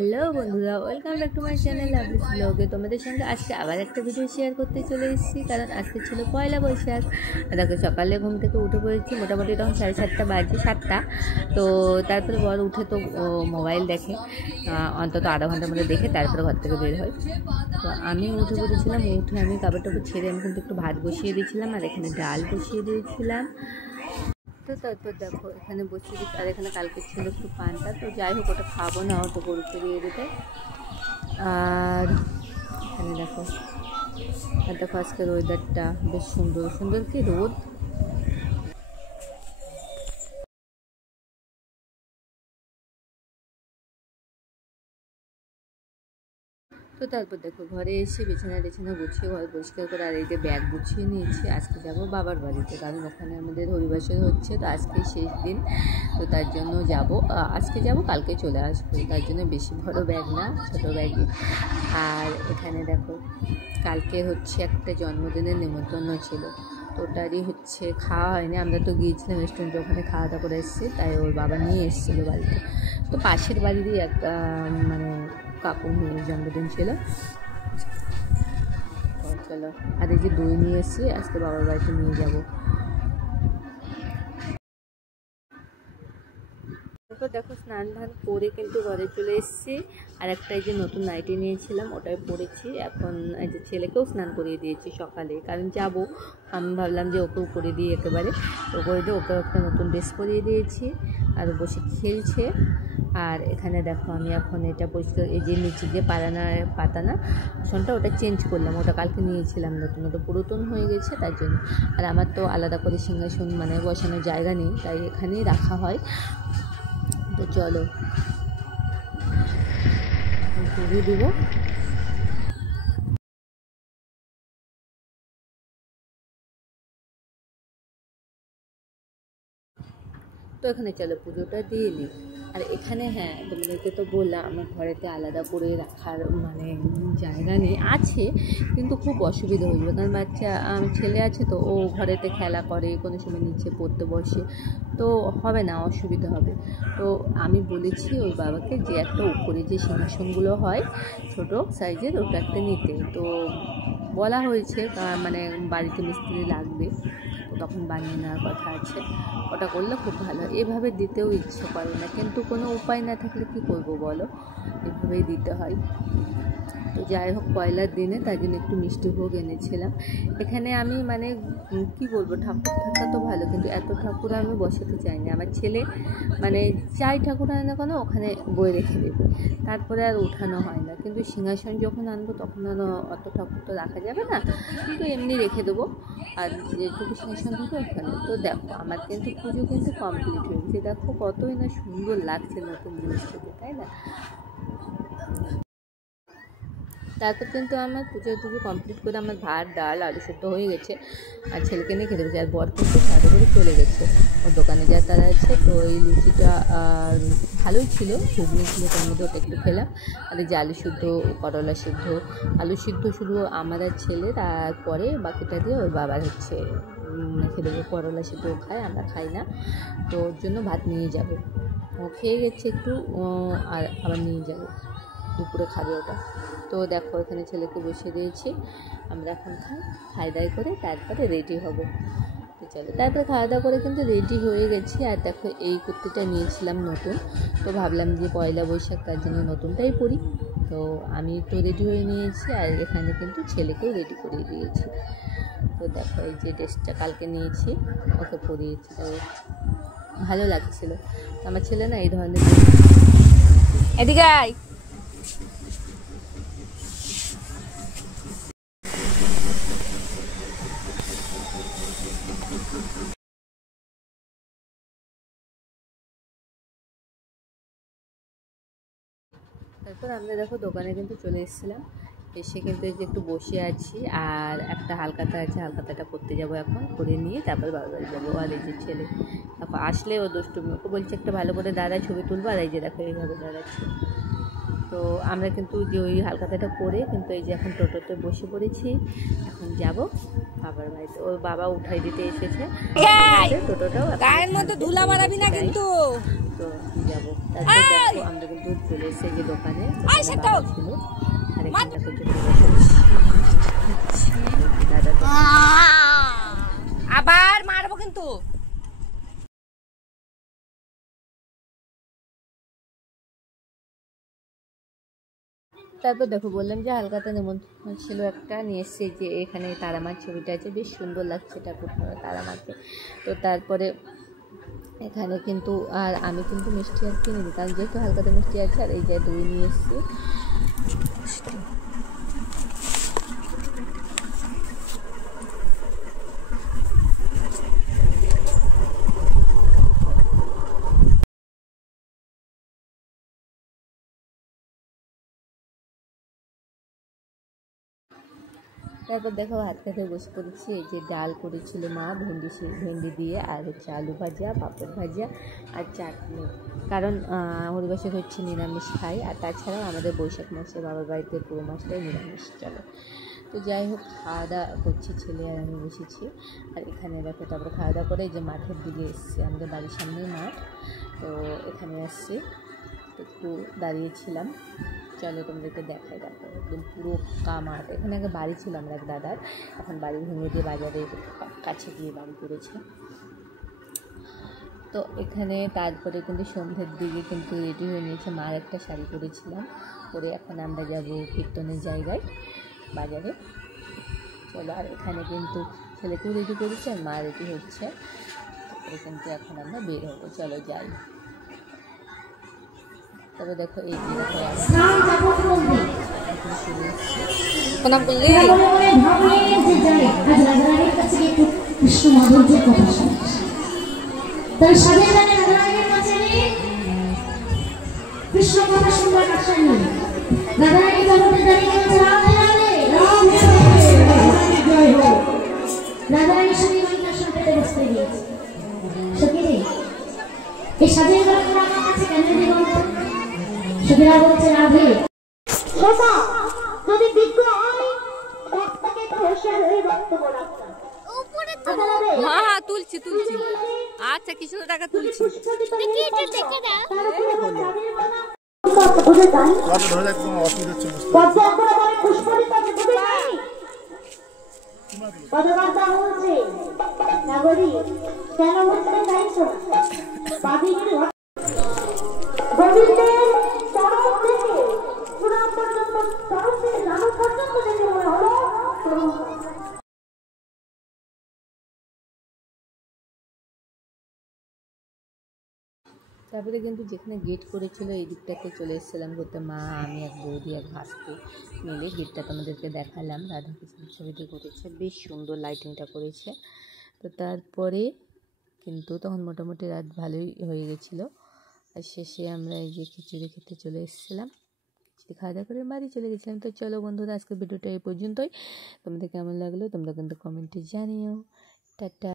Hello বন্ধুরা, welcome back to my channel lovely ব্লগে। তোমাদের সঙ্গে আজকে আবার একটা ভিডিও শেয়ার করতে চলে এসেছি, কারণ আজকে ছিল পয়লা বৈশাখ। দেখো সকালে ঘুম থেকে উঠে পড়েছি, মোটামুটি তখন 7:30 বাজে, 7টা। তো তারপরে বর উঠে তো মোবাইল দেখে, অন্তত আধা ঘন্টার মধ্যে দেখে তারপরে ঘর থেকে বের হয়। তো আমি উঠে পড়েছিলাম, উঠে আমি কাপড় টাপড় ছেড়ে আমি কিন্তু একটু ভাত বসিয়ে দিয়েছিলাম, আর এখানে ডাল বসিয়ে দিয়েছিলাম। তো তারপর দেখো এখানে বসিয়ে দিচ্ছি, আর এখানে কালকে ছিল একটু পান্তা, তো যাই হোক ওটা খাবো না, ওটা গরুকে দিয়ে দেবে। আর এখানে দেখো, আর দেখো আজকের ওয়েদারটা বেশ সুন্দর সুন্দর, কি রোদ। তো তারপর দেখো ঘরে এসে বিছানা গুছিয়ে ঘর পরিষ্কার করে, আর এই যে ব্যাগ গুছিয়ে নিয়েছি। আজকে যাবো বাবার বাড়িতে, কারণ ওখানে আমাদের হরিবাসর হচ্ছে, তো আজকে শেষ দিন, তো তার জন্য যাব। আজকে যাব, কালকে চলে আসবো, তার জন্য বেশি বড় ব্যাগ না, ছোটো ব্যাগে। আর এখানে দেখো কালকে হচ্ছে একটা জন্মদিনের নেমন্তন্ন ছিল, তো ওটারই হচ্ছে খাওয়া হয়নি। আমরা তো গিয়েছিলাম রেস্টুরেন্টে, ওখানে খাওয়া দাওয়া করে এসেছি, তাই ওর বাবা নিয়ে এসেছিলো বাড়িতে। তো পাশের বাড়িরই একটা মানে কাকুর মেয়ের জন্মদিন ছিল। চলো, আর এই যে দই নিয়ে এসেছি, আজকে বাবার বাড়িতে নিয়ে যাব। তারপর দেখো স্নান ধান করে কিন্তু ঘরে চলে এসেছি, আর একটা এই যে নতুন নাইটি নিয়েছিলাম ওটাই পরেছি। এখন এই যে ছেলেকেও স্নান করিয়ে দিয়েছি সকালে, কারণ যাব, আমি ভাবলাম যে ওকেও করে দিই একেবারে। তো করে দিয়ে ওকেও একটা নতুন ড্রেস পরিয়ে দিয়েছি, আর বসে খেলছে। আর এখানে দেখো আমি এখন এটা পরিষ্কার, এই যে নিচে যে পাতানা আসনটা ওটা চেঞ্জ করলাম, ওটা কালকে নিয়েছিলাম নতুন, ওটা পুরাতন হয়ে গেছে তার জন্য। আর আমার তো আলাদা করে সিংহাসন মানে বসানোর জায়গা নেই, তাই এখানেই রাখা হয়। তো চলো পুজো দিব। তো এখানে চলো পুজোটা দিয়ে নিই। আর এখানে হ্যাঁ, তোমাদেরকে তো বললাম আমার ঘরেতে আলাদা করে রাখার মানে জায়গা নেই, আছে কিন্তু খুব অসুবিধা হয়ে যাবে, কারণ বাচ্চা ছেলে আছে, তো ও ঘরেতে খেলা করে, কোনো সময় নিচে পড়তে বসে, তো হবে না, অসুবিধা হবে। তো আমি বলেছি ওর বাবাকে যে একটা উপরে যে সিংহাসনগুলো হয় ছোটো সাইজের, ওটা একটা নিতে। তো বলা হয়েছে মানে বাড়িতে মিস্ত্রি লাগবে, তখন বানিয়ে নেওয়ার কথা আছে, ওটা করলে খুব ভালো হয়। এভাবে দিতেও ইচ্ছে করে না, কিন্তু কোনো উপায় না থাকলে কী করবো বলো, এভাবেই দিতে হয়। তো যাই হোক পয়লার দিনে তাই জন্য একটু মিষ্টি ভোগ এনেছিলাম। এখানে আমি মানে কি বলবো, ঠাকুর থাকা তো ভালো, কিন্তু এত ঠাকুর আমি বসাতে চাই না। আমার ছেলে মানে যাই ঠাকুর আনে না কেন ওখানে বই রেখে দেবে, তারপরে আর ওঠানো হয় না। কিন্তু সিংহাসন যখন আনবো তখন আর অত ঠাকুর তো রাখা যাবে না, কিন্তু এমনি রেখে দেবো, আর যেটুকু সিংহাসন থাকে ওখানে। তো দেখো আমার কিন্তু পুজো কিন্তু কমপ্লিট হয়ে গেছে, দেখো কতই না সুন্দর লাগছে নতুন জিনিসটাকে, তাই না? তারপর কিন্তু আমার পুজো কমপ্লিট করে আমার ভাত ডাল আলু সেদ্ধ হয়ে গেছে, আর ছেলেকে নিয়ে খেতে গেছে। আর বর কিন্তু সাথে করে চলে গেছে ওর দোকানে যা তারা আছে। তো এই লুচিটা ভালোই ছিল, ঘুগনি ছিল তার মধ্যে, ওটা একটু খেলাম। আর এই যে আলু সিদ্ধ, করলা সিদ্ধ, আলু সিদ্ধ শুধু আমার আর ছেলের, আর পরে বাকিটা দিয়ে ওর বাবার হচ্ছে রেখে দেবো। করলা সিদ্ধ খায়, আমরা খাই না, তো ওর জন্য ভাত নিয়ে যাবে। ও খেয়ে গেছে একটু, আর আবার নিয়ে যাবে, দুপুরে খাবে ওটা। তো দেখো এখানে ছেলেকে বসিয়ে দিয়েছি, আমরা এখন খাই দায় করে তারপরে রেডি হব। তো চলো, তারপরে খাওয়া দাওয়া করে কিন্তু রেডি হয়ে গেছি। আর দেখো এই কুর্তিটা নিয়েছিলাম নতুন, তো ভাবলাম যে পয়লা বৈশাখ তার জন্য নতুনটাই পরি। তো আমি তো রেডি হয়ে নিয়েছি, আর এখানে কিন্তু ছেলেকেও রেডি করিয়ে দিয়েছি। তো দেখো এই যে ড্রেসটা কালকে নিয়েছি, ওকে পরিয়েছি, তো ভালো লাগছিলো। আমার ছেলে না এই ধরনের, এদিকে আয়। তারপর আমরা দেখো দোকানে কিন্তু চলে এসেছিলাম, এসে কিন্তু এই যে একটু বসে আছি, আর একটা হালকাতা আছে, হালকাতাটা করতে যাব এখন, করে নিয়ে তারপর বাবার বাড়ি যাবো। আর এই যে ছেলে দেখো আসলে ও দুষ্টুমি, ওকে বলছে একটা ভালো করে দাদা ছবি তুলবো, আর এই যে দেখো এইভাবে দাঁড়াচ্ছে। তো আমরা কিন্তু যে ওই হালখাতাটা করে কিন্তু এই যে এখন টোটোতে বসে পড়েছি, এখন যাব বাবার বাড়িতে। ওর বাবা উঠাই দিতে এসেছে টোটোটাও, গায়ের মধ্যে ধুলা মারাবি না কিন্তু। তো যাবো, তারপর দেখো আমরা কিন্তু চলে এসে যে দোকানে ছিল আর এখানটা পর্যন্ত দাদা আবার মারবো কিন্তু। তারপর দেখো বললাম যে হালখাতা নেমন্তন্ন ছিল একটা, নিয়ে এসছে যে এখানে তারা মাছ ছবিটা আছে, বেশ সুন্দর লাগছে ঠাকুর তারা মাছে। তো তারপরে এখানে কিন্তু আর আমি কিন্তু মিষ্টি আর কিনিনি, কারণ যেহেতু হালখাতা মিষ্টি আছে। আর এই যে দই নিয়ে এসছি। তারপর দেখো ভাত খেতে বসে পড়েছি। এই যে ডাল করেছিল মা, ভেন্ডি দিয়ে, আর হচ্ছে আলু ভাজা, পাঁপড় ভাজা আর চাটনি। কারণ হরিবাসর হচ্ছে নিরামিষ খাই, আর তাছাড়াও আমাদের বৈশাখ মাসে বাবার বাড়িতে পুরো মাসটাই নিরামিষ চলে। তো যাই হোক, খাওয়া দাওয়া করছি, ছেলে আর আমি বসেছি। আর এখানে দেখো তারপরে খাওয়া দাওয়া করে এই যে মাঠের দিকে এসছি, আমাদের বাড়ির সামনেই মাঠ। তো এখানে আসছি, একটু দাঁড়িয়েছিলাম। চলো তোমাদেরকে দেখাই। দেখো একদম পুরো মাঠ। এখানে আগে বাড়ি ছিল আমার এক দাদার, এখন বাড়ি ভেঙে দিয়ে বাজারের কাছে গিয়ে বাড়ি করেছে। তো এখানে তারপরে কিন্তু সন্ধ্যের দিকে কিন্তু রেডি হয়ে নিয়েছে। মার একটা শাড়ি পরেছিলাম, পরে এখন আমরা যাব কীর্তনের জায়গায় বাজারে। চলো, আর এখানে কিন্তু ছেলেকেও রেডি করেছে আর মা রেডি হচ্ছে। তারপরে কিন্তু এখন আমরা বের হবো, চলো যাই। তবে দেখো এই প্রণাম করলে কৃষ্ণ কথা শুনবার আশা নেই। রাধারানী রাধারানীর সঙ্গে পেতে বসতে দিয়েছে। সখী এই সাজের গল্পটা আমার কাছে কেন দিলাম? সখীরা বলছে রাধে সোনা যদি বিজ্ঞ হয় ভক্তকে তো হোশিয়ার হয়ে বক্তব্য রাখতাম। হ্যাঁ হ্যাঁ তুলছি। আচ্ছা কিছু টাকা তুলছি। তারপরে কিন্তু যেখানে গেট করেছিল এই দিকটাতে চলে এসেছিলাম ঘুরতে। মা, আমি, এক বৌদি, এক ভাস্তি মিলে গেটটা তোমাদেরকে দেখালাম। রাধাকৃষ্ণ ছবিতে করেছে, বেশ সুন্দর লাইটিংটা করেছে। তো তারপরে কিন্তু তখন মোটামুটি রাত ভালোই হয়ে গেছিলো। আর শেষে আমরা এই যে খিচুড়ি খেতে চলে এসেছিলাম। খিচুড়ি খাওয়া দাওয়া করে বাড়ি চলে গেছিলাম। তো চলো বন্ধুরা, আজকের ভিডিওটা এই পর্যন্তই। তোমাদের কেমন লাগলো তোমরা কিন্তু কমেন্টে জানিও। টাটা।